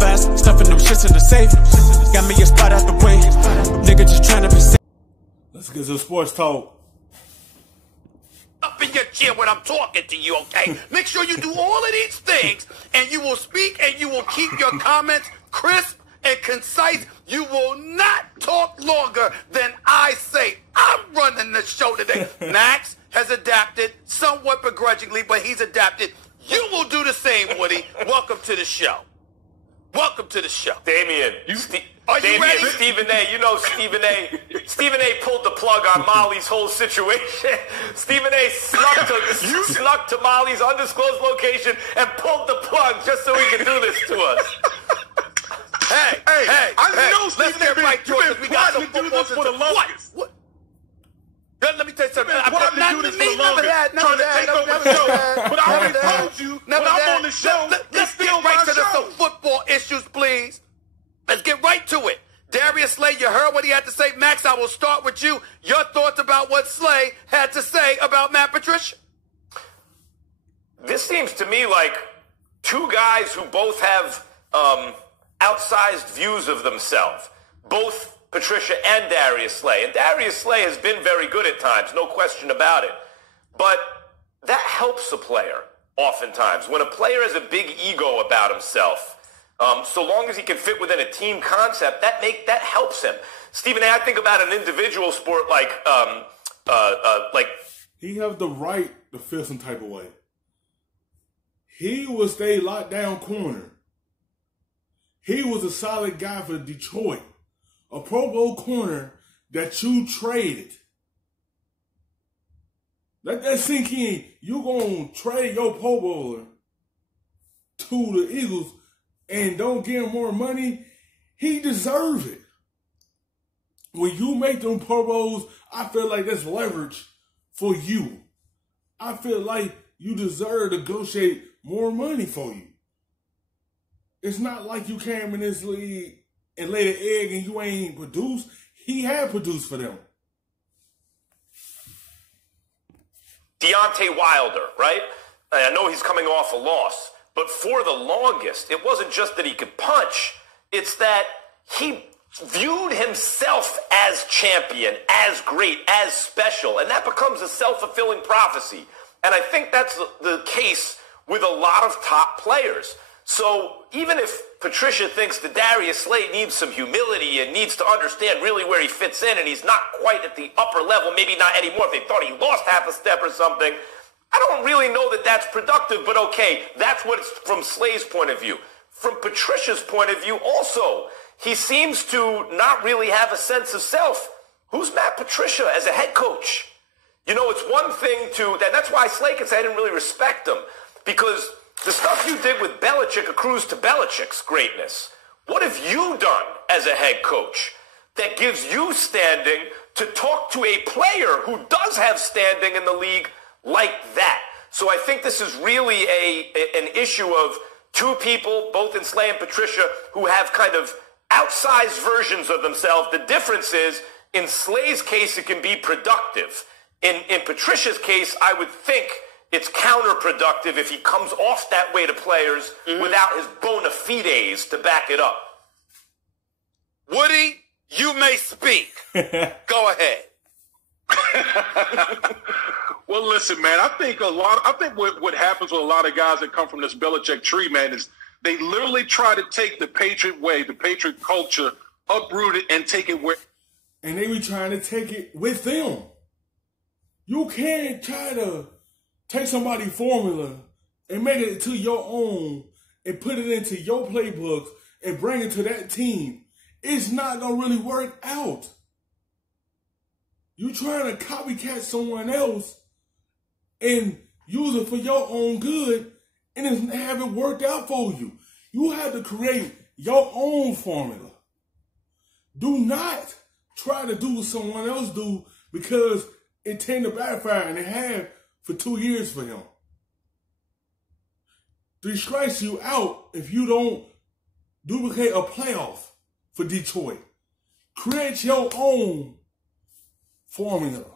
best, stuffing them shits in the safe. Got me a spot out the way. Nigga just trying to be safe. Let's get to sports talk. Up in your chair when I'm talking to you, okay? Make sure you do all of these things, and you will speak and you will keep your comments crisp and concise. You will not talk longer than I say. I'm running the show today. Max has adapted, somewhat begrudgingly, but he's adapted. You will do the same, Woody. Welcome to the show. Welcome to the show. Damien, Are you ready? Stephen A. You know Stephen A. Stephen A. pulled the plug on Molly's whole situation. Stephen A. snuck to Molly's undisclosed location and pulled the plug just so he could do this to us. Hey, I know let's get right to it. We got some football for the longest. What? Let me tell you something. Trying to take over the show. But I already told you when I'm on the show, Let's get right to some football issues, please. Let's get right to it. Darius Slay, you heard what he had to say. Max, I will start with you. Your thoughts about what Slay had to say about Matt Patricia? This seems to me like two guys who both have outsized views of themselves. Both Patricia and Darius Slay. And Darius Slay has been very good at times, no question about it. But that helps a player oftentimes. When a player has a big ego about himself, so long as he can fit within a team concept, that helps him. Stephen A., I think about an individual sport like he has the right to feel some type of way. He was a locked down corner. He was a solid guy for Detroit. A Pro Bowl corner that you traded. Let that sink in. You gonna trade your Pro Bowler to the Eagles and don't give him more money? He deserves it. When you make them Pro Bowls, I feel like that's leverage for you. I feel like you deserve to negotiate more money for you. It's not like you came in this league and laid an egg and you ain't produced. He had produced for them. Deontay Wilder, right? I know he's coming off a loss, but for the longest, it wasn't just that he could punch. It's that he viewed himself as champion, as great, as special, and that becomes a self-fulfilling prophecy. And I think that's the case with a lot of top players. So even if Patricia thinks that Darius Slay needs some humility and needs to understand really where he fits in and he's not quite at the upper level, maybe not anymore if they thought he lost half a step or something, I don't really know that that's productive, but okay, that's what it's from Slay's point of view. From Patricia's point of view also, he seems to not really have a sense of self. Who's Matt Patricia as a head coach? You know, it's one thing that's why Slay can say I didn't really respect him, because the stuff you did with Belichick accrues to Belichick's greatness. What have you done as a head coach that gives you standing to talk to a player who does have standing in the league like that? So I think this is really an issue of two people, both in Slay and Patricia, who have kind of outsized versions of themselves. The difference is, in Slay's case, it can be productive. In Patricia's case, I would think it's counterproductive if he comes off that way to players without his bona fides to back it up. Woody, you may speak. Go ahead. Well, listen, man, I think what happens with a lot of guys that come from this Belichick tree, man, is they literally try to take the Patriot way, the Patriot culture, uproot it and take it where. And they be trying to take it with them. You can't try to take somebody's formula and make it to your own and put it into your playbooks and bring it to that team. It's not going to really work out. You trying to copycat someone else and use it for your own good, and it haven't worked out for you. You have to create your own formula. Do not try to do what someone else do, because it tend to backfire, and it have for 2 years for him. 3 strikes you out if you don't duplicate a playoff for Detroit. Create your own formula.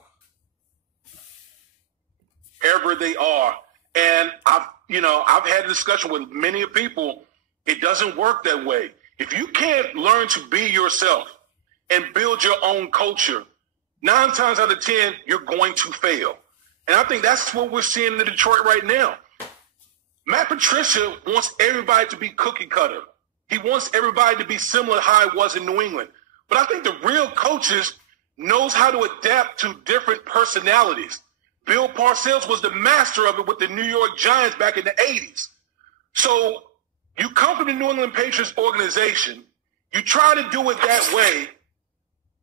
Wherever they are. And I've had a discussion with many people It doesn't work that way. If you can't learn to be yourself and build your own culture, 9 times out of 10, you're going to fail. And I think that's what we're seeing in Detroit right now. Matt Patricia wants everybody to be cookie cutter. He wants everybody to be similar to how it was in New England. But I think the real coaches knows how to adapt to different personalities. Bill Parcells was the master of it with the New York Giants back in the 80s. So you come from the New England Patriots organization, you try to do it that way,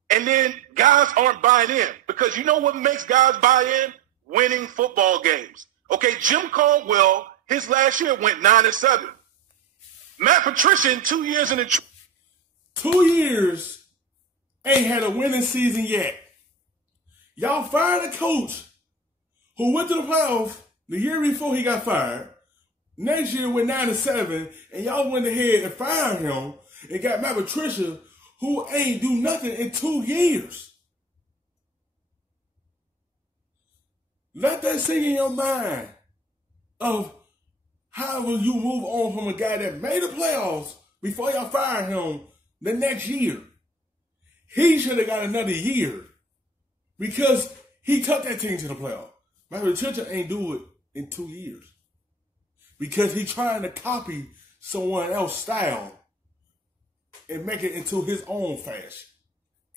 and then guys aren't buying in. Because you know what makes guys buy in? Winning football games. Okay, Jim Caldwell, his last year went 9-7. Matt Patricia in 2 years in the 2 years ain't had a winning season yet. Y'all fired a coach who went to the playoffs the year before he got fired. Next year went 9-7, and y'all went ahead and fired him and got Matt Patricia, who ain't do nothing in 2 years. Let that sink in your mind of how will you move on from a guy that made the playoffs before y'all fired him the next year. He should have got another year because he took that team to the playoffs. Matt Patricia ain't do it in 2 years because he trying to copy someone else's style and make it into his own fashion,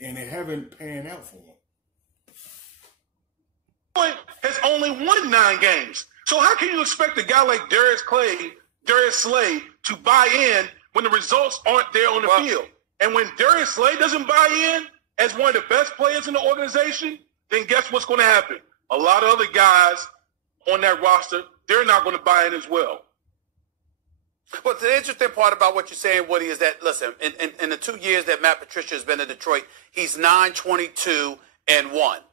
and it haven't panned out for him. Has only won 9 games. So how can you expect a guy like Darius Slay to buy in when the results aren't there on the field? And when Darius Slay doesn't buy in as one of the best players in the organization, then guess what's going to happen? A lot of other guys on that roster, they're not going to buy in as well. Well, the interesting part about what you're saying, Woody, is that, listen, in the 2 years that Matt Patricia has been in Detroit, he's 9-22-1.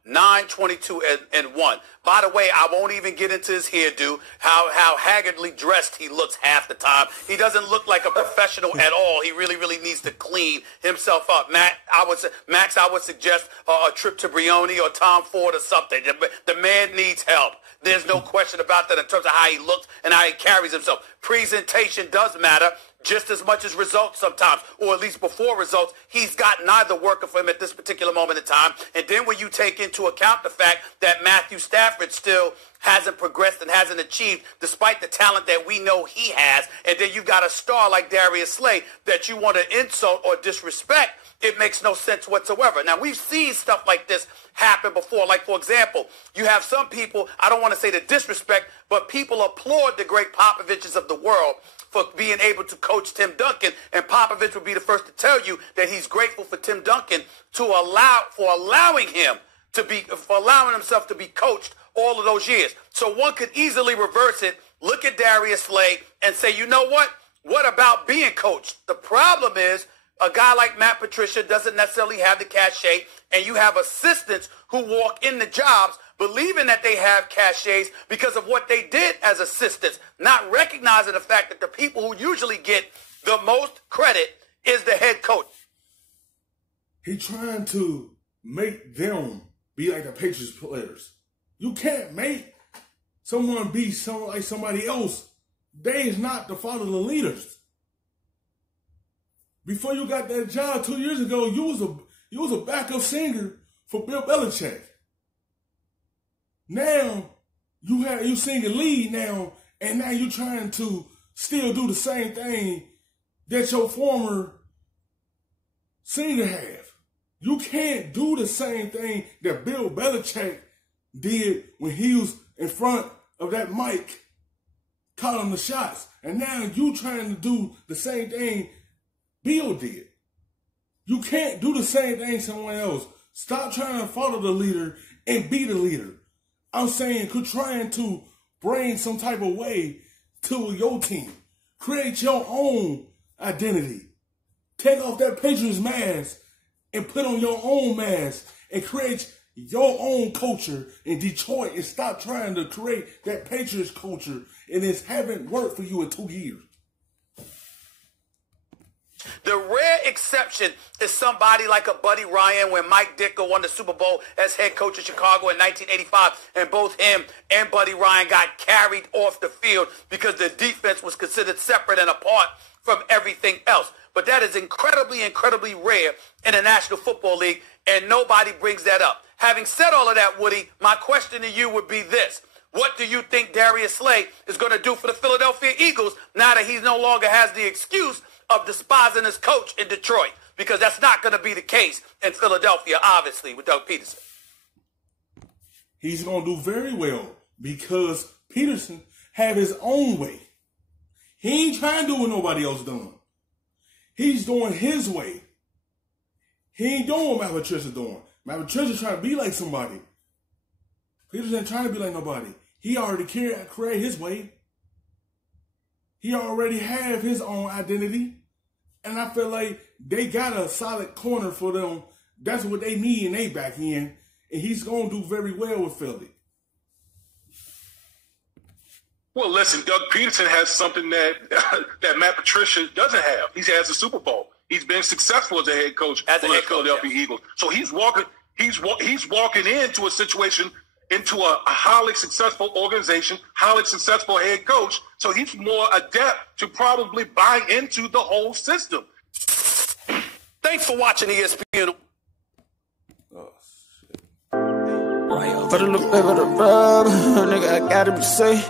9-22-1. By the way, I won't even get into his hairdo, how haggardly dressed he looks half the time. He doesn't look like a professional at all. He really, really needs to clean himself up. Max, I would suggest a trip to Brioni or Tom Ford or something. The man needs help. There's no question about that in terms of how he looks and how he carries himself. Presentation does matter just as much as results sometimes, or at least before results. He's got neither working for him at this particular moment in time. And then when you take into account the fact that Matthew Stafford still hasn't progressed and hasn't achieved despite the talent that we know he has, and then you've got a star like Darius Slay that you want to insult or disrespect, it makes no sense whatsoever. Now, we've seen stuff like this happen before. Like, for example, you have some people, I don't want to say the disrespect, but people applaud the great Popoviches of the world for being able to coach Tim Duncan, and Popovich would be the first to tell you that he's grateful for Tim Duncan for allowing himself to be coached all of those years. So one could easily reverse it, look at Darius Slay, and say, you know what? What about being coached? The problem is a guy like Matt Patricia doesn't necessarily have the cachet, and you have assistants who walk in the jobs believing that they have cachets because of what they did as assistants, not recognizing the fact that the people who usually get the most credit is the head coach. He trying to make them be like the Patriots players. You can't make someone be like somebody else. They is not the father of the leaders. Before you got that job 2 years ago, you was a backup singer for Bill Belichick. Now you singing lead now, and now you trying to still do the same thing that your former singer have. You can't do the same thing that Bill Belichick did when he was in front of that mic calling the shots. And now you trying to do the same thing Bill did. You can't do the same thing someone else. Stop trying to follow the leader and be the leader. I'm saying quit trying to bring some type of way to your team. Create your own identity. Take off that Patriots mask and put on your own mask and create your own culture in Detroit, and stop trying to create that Patriots culture, and it haven't worked for you in 2 years. The rare exception is somebody like a Buddy Ryan when Mike Ditka won the Super Bowl as head coach of Chicago in 1985, and both him and Buddy Ryan got carried off the field because the defense was considered separate and apart from everything else. But that is incredibly, incredibly rare in the National Football League, and nobody brings that up. Having said all of that, Woody, my question to you would be this. What do you think Darius Slay is going to do for the Philadelphia Eagles now that he no longer has the excuse of despising his coach in Detroit? Because that's not going to be the case in Philadelphia, obviously, with Doug Peterson. He's going to do very well because Peterson have his own way. He ain't trying to do what nobody else doing. He's doing his way. He ain't doing what Matt Patricia doing. Matt Patricia trying to be like somebody. Peterson ain't trying to be like nobody. He already create his way. He already have his own identity. And I feel like they got a solid corner for them. That's what they need in their back end. And he's going to do very well with Philly. Well, listen, Doug Peterson has something that that Matt Patricia doesn't have. He has a Super Bowl. He's been successful as a head coach for the Philadelphia Eagles. So he's walking into a situation, into a highly successful organization, highly successful head coach. So he's more adept to probably buy into the whole system. Thanks for watching ESPN. Oh, shit. Put a little bit of the rub, nigga, I gotta be safe.